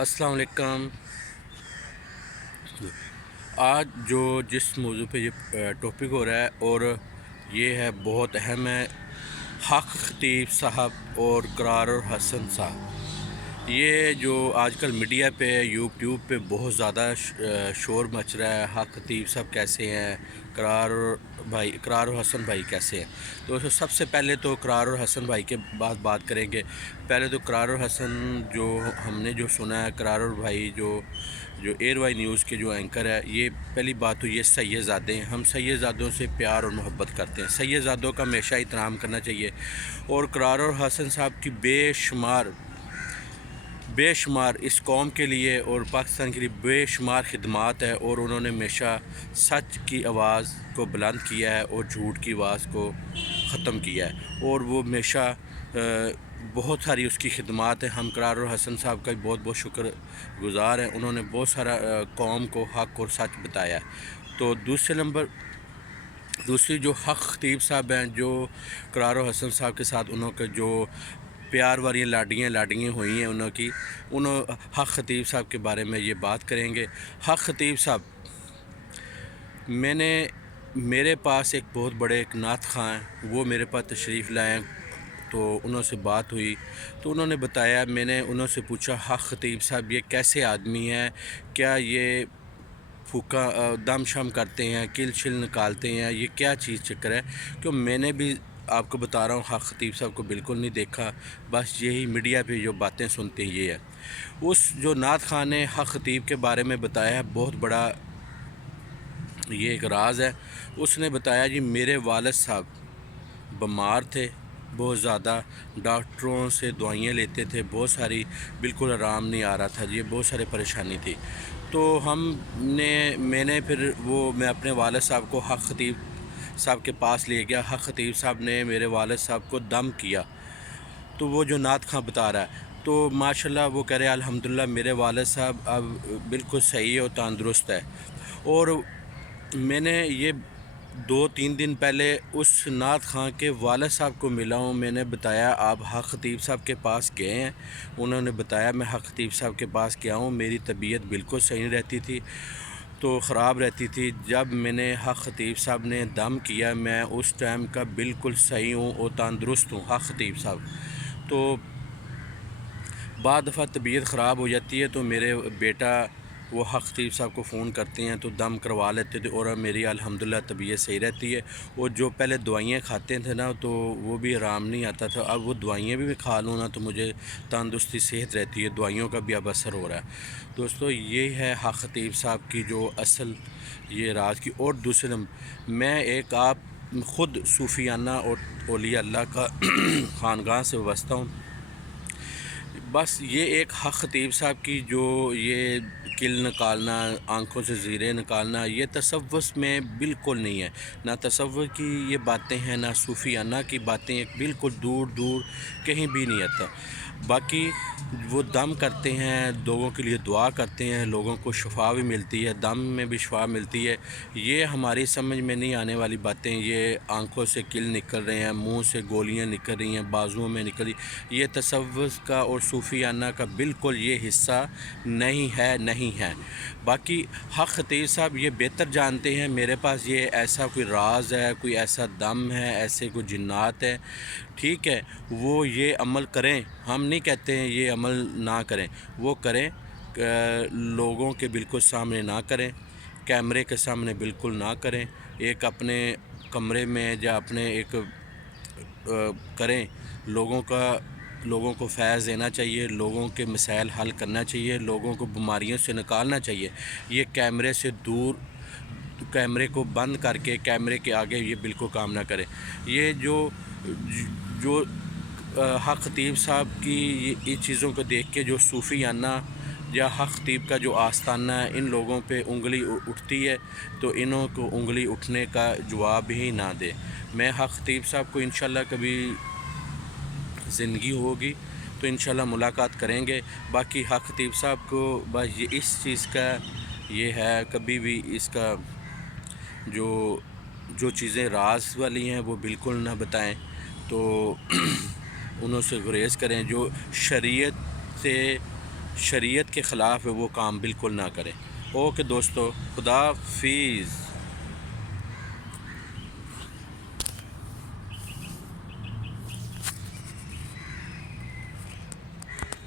السلام علیکم۔ آج جس موضوع پہ یہ ٹاپک ہو رہا ہے اور یہ ہے بہت اہم ہے، حق خطیب صاحب اور قرار حسن صاحب۔ یہ جو آج کل میڈیا پہ یوٹیوب پہ بہت زیادہ شور مچ رہا ہے، حق خطیب صاحب کیسے ہیں، قرار حسن بھائی کیسے ہیں۔ تو سب سے پہلے تو قرار حسن بھائی کے بعد بات کریں گے۔ پہلے تو قرار حسن جو ہم نے جو سنا ہے، قرار بھائی جو ایئر وائی نیوز کے جو اینکر ہے، یہ پہلی بات تو یہ سید زادے ہیں۔ ہم سید زادوں سے پیار اور محبت کرتے ہیں، سید زادوں کا ہمیشہ احترام کرنا چاہیے۔ اور قرار حسن صاحب کی بے شمار اس قوم کے لیے اور پاکستان کے لیے بے شمار خدمات ہے، اور انہوں نے ہمیشہ سچ کی آواز کو بلند کیا ہے اور جھوٹ کی آواز کو ختم کیا ہے، اور وہ ہمیشہ بہت ساری اس کی خدمات ہیں۔ ہم قرار حسن صاحب کا بہت بہت شکر گزار ہیں، انہوں نے بہت سارا قوم کو حق اور سچ بتایا ہے۔ تو دوسری جو حق خطیب صاحب ہیں، جو قرار حسن صاحب کے ساتھ انہوں کے جو پیار والی لاڈیاں ہوئی ہیں حق خطیب صاحب کے بارے میں یہ بات کریں گے۔ حق خطیب صاحب، میرے پاس ایک بہت بڑے ایک نعت خواں ہیں، وہ میرے پاس تشریف لائے ہیں، تو انہوں سے بات ہوئی تو انہوں نے بتایا، میں نے انہوں سے پوچھا، حق خطیب صاحب یہ کیسے آدمی ہیں، کیا یہ پھوکا دم شم کرتے ہیں، کل چھل نکالتے ہیں، یہ کیا چیز چکر ہے؟ کہ میں نے بھی آپ کو بتا رہا ہوں، حق خطیب صاحب کو بالکل نہیں دیکھا، بس یہی میڈیا پہ جو باتیں سنتے ہیں یہ ہے۔ اس جو نعت خواں نے حق خطیب کے بارے میں بتایا ہے، بہت بڑا یہ ایک راز ہے۔ اس نے بتایا، جی میرے والد صاحب بیمار تھے بہت زیادہ، ڈاکٹروں سے دوائیاں لیتے تھے، بہت ساری بالکل آرام نہیں آ رہا تھا جی، بہت سارے پریشانی تھی۔ تو میں اپنے والد صاحب کو حق خطیب صاحب کے پاس لے گیا، حق خطیب صاحب نے میرے والد صاحب کو دم کیا۔ تو وہ جو نعت خواں بتا رہا ہے، تو ماشاءاللہ وہ کہہ رہے ہیں، الحمدللہ میرے والد صاحب اب بالکل صحیح اور تندرست ہے۔ اور میں نے یہ 2-3 دن پہلے اس نعت خواں کے والد صاحب کو ملا ہوں، میں نے بتایا آپ حق خطیب صاحب کے پاس گئے ہیں؟ انہوں نے بتایا میں حق خطیب صاحب کے پاس گیا ہوں، میری طبیعت بالکل صحیح نہیں رہتی تھی، تو خراب رہتی تھی۔ جب میں نے حق خطیب صاحب نے دم کیا، میں اس ٹائم کا بالکل صحیح ہوں اور تندرست ہوں۔ حق خطیب صاحب تو بعض دفعہ طبیعت خراب ہو جاتی ہے تو میرے بیٹا وہ حق خطیب صاحب کو فون کرتے ہیں تو دم کروا لیتے تھے، اور میری الحمدللہ طبیعت صحیح رہتی ہے۔ اور جو پہلے دوائیاں کھاتے تھے نا، تو وہ بھی آرام نہیں آتا تھا، اب وہ دوائیاں بھی کھا لوں نا تو مجھے تندرستی صحت رہتی ہے، دوائیوں کا بھی اب اثر ہو رہا ہے۔ دوستو، یہ ہے حق خطیب صاحب کی جو اصل یہ راز کی۔ اور دوسرے میں ایک آپ خود صوفیانہ اور اولیاء اللہ کا خانقاہ سے وابستہ ہوں، بس یہ ایک حق خطیب صاحب کی جو یہ کل نکالنا، آنکھوں سے زیریں نکالنا، یہ تصوف میں بالکل نہیں ہے، نہ تصوف کی یہ باتیں ہیں، نہ صوفیانہ کی باتیں ہیں، بالکل دور کہیں بھی نہیں آتا۔ باقی وہ دم کرتے ہیں، لوگوں کے لیے دعا کرتے ہیں، لوگوں کو شفا بھی ملتی ہے، دم میں بھی شفا ملتی ہے، یہ ہماری سمجھ میں نہیں آنے والی باتیں۔ یہ آنکھوں سے کل نکل رہے ہیں، منہ سے گولیاں نکل رہی ہیں، بازوؤں میں نکل رہی، یہ تصوف کا اور صوفیانہ کا بالکل یہ حصہ نہیں ہے۔ باقی حق خطیب صاحب یہ بہتر جانتے ہیں، میرے پاس یہ ایسا کوئی راز ہے، کوئی ایسا دم ہے، ایسے کوئی جنات ہے، ٹھیک ہے، وہ یہ عمل کریں، ہم نہیں کہتے ہیں یہ عمل نہ کریں، وہ کریں، لوگوں کے بالکل سامنے نہ کریں، کیمرے کے سامنے بالکل نہ کریں، ایک اپنے کمرے میں یا اپنے ایک کریں، لوگوں کو فیض دینا چاہیے، لوگوں کے مسائل حل کرنا چاہیے، لوگوں کو بیماریوں سے نکالنا چاہیے۔ یہ کیمرے سے دور، کیمرے کو بند کر کے کیمرے کے آگے یہ بالکل کام نہ کریں۔ یہ جو حق خطیب صاحب کی ان چیزوں کو دیکھ کے جو صوفیانہ یا حق خطیب کا جو آستانہ ہے، ان لوگوں پہ انگلی اٹھتی ہے، تو انہوں کو انگلی اٹھنے کا جواب ہی نہ دے۔ میں حق خطیب صاحب کو انشاءاللہ کبھی زندگی ہوگی تو انشاءاللہ ملاقات کریں گے۔ باقی حق خطیب صاحب کو بس یہ اس چیز کا یہ ہے، کبھی بھی اس کا جو چیزیں راز والی ہیں وہ بالکل نہ بتائیں، تو انہوں سے گریز کریں۔ جو شریعت سے شریعت کے خلاف ہے وہ کام بالکل نہ کریں۔ اوکے دوستو، خدا حافظ۔